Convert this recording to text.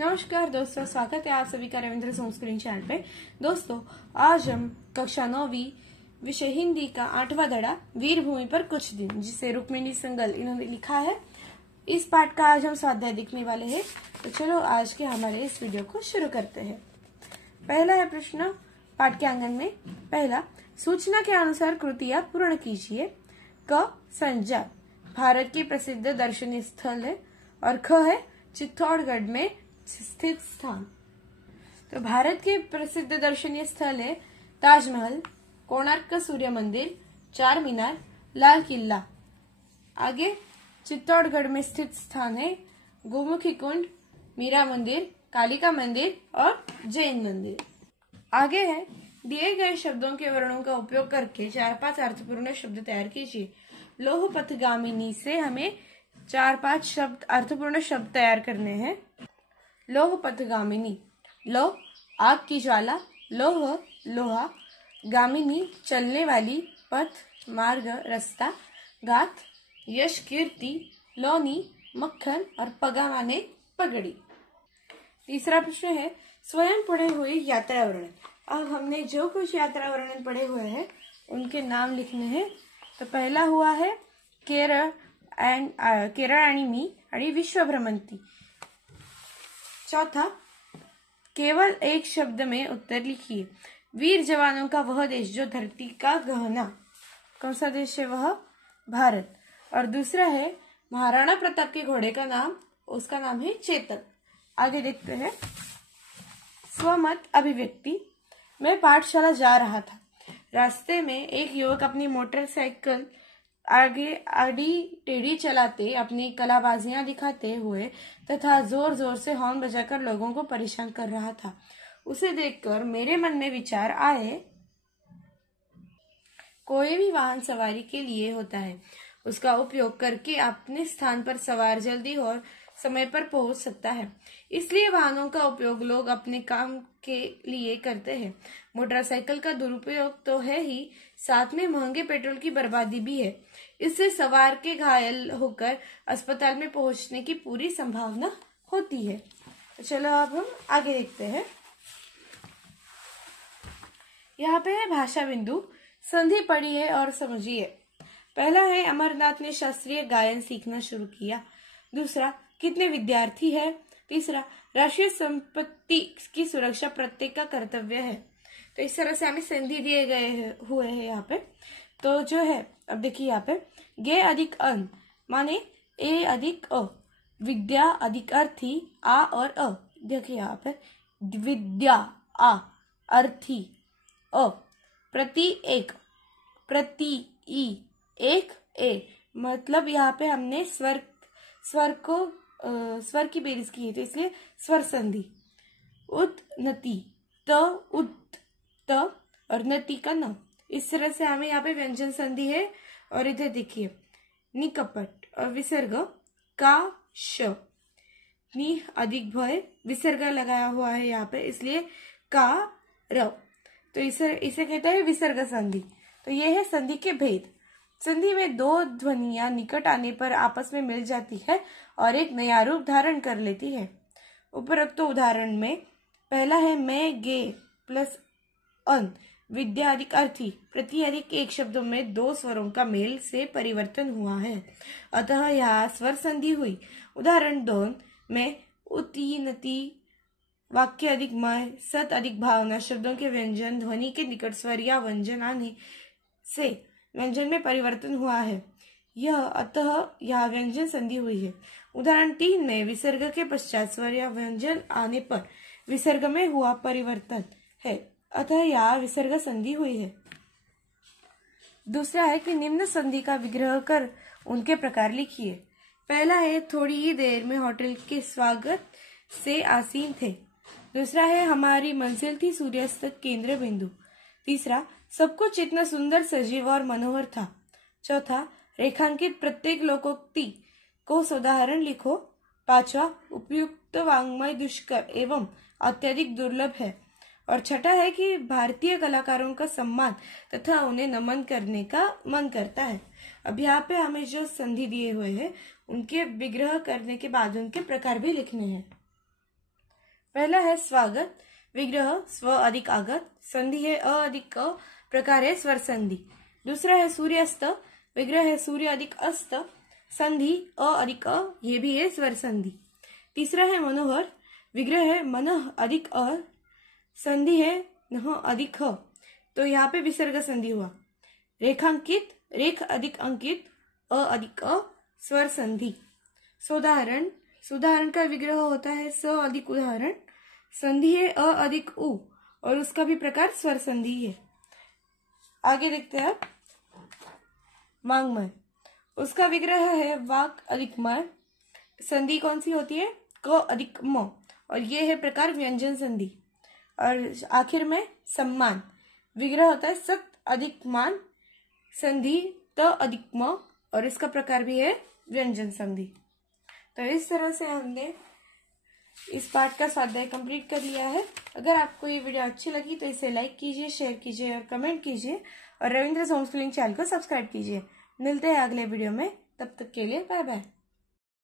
नमस्कार दोस्तों, स्वागत है आप सभी का रविंद्र संस्कृत चैनल पे। दोस्तों, आज हम कक्षा 9वीं विषय हिंदी का 8वां धड़ा वीर भूमि पर कुछ दिन, जिसे रुक्मिणी संगल इन्होंने लिखा है। इस पाठ का आज हम स्वाध्याय देखने वाले हैं। तो चलो आज के हमारे इस वीडियो को शुरू करते हैं। पहला है प्रश्न पाठ के आंगन में। पहला, सूचना के अनुसार कृतियां पूर्ण कीजिए। क संजा भारत के प्रसिद्ध दर्शनीय स्थल है और ख है चित्तौड़गढ़ में स्थित स्थान। तो भारत के प्रसिद्ध दर्शनीय स्थल है ताजमहल, कोणार्क का सूर्य मंदिर, चार मीनार, लाल किला। आगे चित्तौड़गढ़ में स्थित स्थान है गोमुखी कुंड, मीरा मंदिर, कालिका मंदिर और जैन मंदिर। आगे है दिए गए शब्दों के वर्णों का उपयोग करके 4-5 अर्थपूर्ण शब्द तैयार कीजिए। लौह पथगामिनी से हमें 4-5 शब्द अर्थपूर्ण शब्द तैयार करने हैं। लौह पथगामिनी, लौह आग की ज्वाला, लौह लोहा, गामिनी चलने वाली, पथ मार्ग रास्ता, गाथ यश कीर्ति, लौनी मक्खन और पगा माने पगड़ी। तीसरा प्रश्न है स्वयं पढ़े हुए यात्रा वर्णन। अब हमने जो कुछ यात्रा वर्णन पढ़े हुए हैं उनके नाम लिखने हैं। तो पहला हुआ है केरळ आणि मी आणि विश्व भ्रमंती। चौथा, केवल एक शब्द में उत्तर लिखिए। वीर जवानों का वह देश जो धरती का गहना। कौन सा देश है वह? भारत। और दूसरा है महाराणा प्रताप के घोड़े का नाम, उसका नाम है चेतक। आगे देखते हैं। स्वमत अभिव्यक्ति। मैं पाठशाला जा रहा था। रास्ते में एक युवक अपनी मोटरसाइकिल आगे आड़ी टेढ़ी चलाते अपनी कलाबाजियां दिखाते हुए तथा जोर जोर से हॉर्न बजाकर लोगों को परेशान कर रहा था। उसे देखकर मेरे मन में विचार आए, कोई भी वाहन सवारी के लिए होता है, उसका उपयोग करके अपने स्थान पर सवार जल्दी और समय पर पहुंच सकता है। इसलिए वाहनों का उपयोग लोग अपने काम के लिए करते हैं। मोटरसाइकिल का दुरुपयोग तो है ही, साथ में महंगे पेट्रोल की बर्बादी भी है। इससे सवार के घायल होकर अस्पताल में पहुंचने की पूरी संभावना होती है। तो चलो अब हम आगे देखते हैं। यहाँ पे है भाषा बिंदु। संधि पढ़िए और समझिए। पहला है अमरनाथ ने शास्त्रीय गायन सीखना शुरू किया। दूसरा, कितने विद्यार्थी है। तीसरा, राष्ट्रीय संपत्ति की सुरक्षा प्रत्येक का कर्तव्य है। तो इस तरह से हमें संधि दिए गए हुए हैं यहाँ पे। तो जो है, अब देखिए यहाँ पे गे अधिक अन माने ए अधिक अ, विद्या अधिक अर्थी आ और अ। देखिए यहाँ पे विद्या आ, अर्थी अ, प्रति एक, प्रति ई, एक ए। मतलब यहाँ पे हमने स्वर की बेरीज की है, तो इसलिए स्वर संधि। उन्नति त उत त और नति का न। इस तरह से हमें यहाँ पे व्यंजन संधि है। और इधर देखिए निकपट और विसर्ग का श, नि अधिक भय, विसर्ग लगाया हुआ है यहाँ पे, इसलिए का र। तो इसे कहते हैं विसर्ग संधि। तो ये है संधि के भेद। संधि में दो ध्वनियां निकट आने पर आपस में मिल जाती है और एक नया रूप धारण कर लेती है। उपरोक्त उदाहरण में पहला है मैं गे प्लस अन, विद्या अधिक अर्थी, प्रति अधिक एक शब्दों में दो स्वरों का मेल से परिवर्तन हुआ है, अतः यहाँ स्वर संधि हुई। उदाहरण 2 में उति नति, वाक्य अधिक मय, सत अधिक भावना शब्दों के व्यंजन ध्वनि के निकट स्वर या व्यंजन आने से व्यंजन में परिवर्तन हुआ है, यह अतः यह व्यंजन संधि हुई है। उदाहरण 3 में विसर्ग के पश्चात स्वर या व्यंजन आने पर विसर्ग में हुआ परिवर्तन है, अतः यह विसर्ग संधि हुई है। दूसरा है कि निम्न संधि का विग्रह कर उनके प्रकार लिखिए। पहला है थोड़ी ही देर में होटल के स्वागत से आसीन थे। दूसरा है हमारी मंजिल थी सूर्यास्त केंद्र बिंदु। तीसरा, सब कुछ इतना सुंदर सजीव और मनोहर था। चौथा, रेखांकित प्रत्येक लोकोक्ति को उदाहरण लिखो। पांचवा, उपयुक्त वांग्मय दुष्कर एवं अत्यधिक दुर्लभ है। और छठा है कि भारतीय कलाकारों का सम्मान तथा उन्हें नमन करने का मन करता है। अब यहाँ पे हमें जो संधि दिए हुए हैं उनके विग्रह करने के बाद उनके प्रकार भी लिखने हैं। पहला है स्वागत, विग्रह स्व अधिक आगत, संधि है अ अधिक क, प्रकार है स्वर संधि। दूसरा है सूर्यास्त, विग्रह है सूर्य अधिक अस्त, संधि अ अधिक अ, ये भी है स्वर संधि। तीसरा है मनोहर, विग्रह है मनः अधिक अ, संधि है नह अधिक ह, तो यहाँ पे विसर्ग संधि हुआ। रेखांकित, रेख अधिक अंकित, अ अधिक अ, स्वर संधि। सोदाहरण, सुदाहरण का विग्रह होता है स अधिक उदाहरण, संधि है अ अधिक उ, और उसका भी प्रकार स्वर संधि है। आगे देखते हैं वाङ्मय, उसका विग्रह है वाक अधिक मय, संधि कौन सी होती है क अधिक म, और ये है प्रकार व्यंजन संधि। और आखिर में सम्मान, विग्रह होता है सत अधिक मान, संधि त अधिक म, और इसका प्रकार भी है व्यंजन संधि। तो इस तरह से हमने इस पाठ का स्वाध्याय कंप्लीट कर लिया है। अगर आपको ये वीडियो अच्छी लगी तो इसे लाइक कीजिए, शेयर कीजिए और कमेंट कीजिए, और रविंद्र होम स्कूलिंग चैनल को सब्सक्राइब कीजिए। मिलते हैं अगले वीडियो में, तब तक के लिए बाय बाय।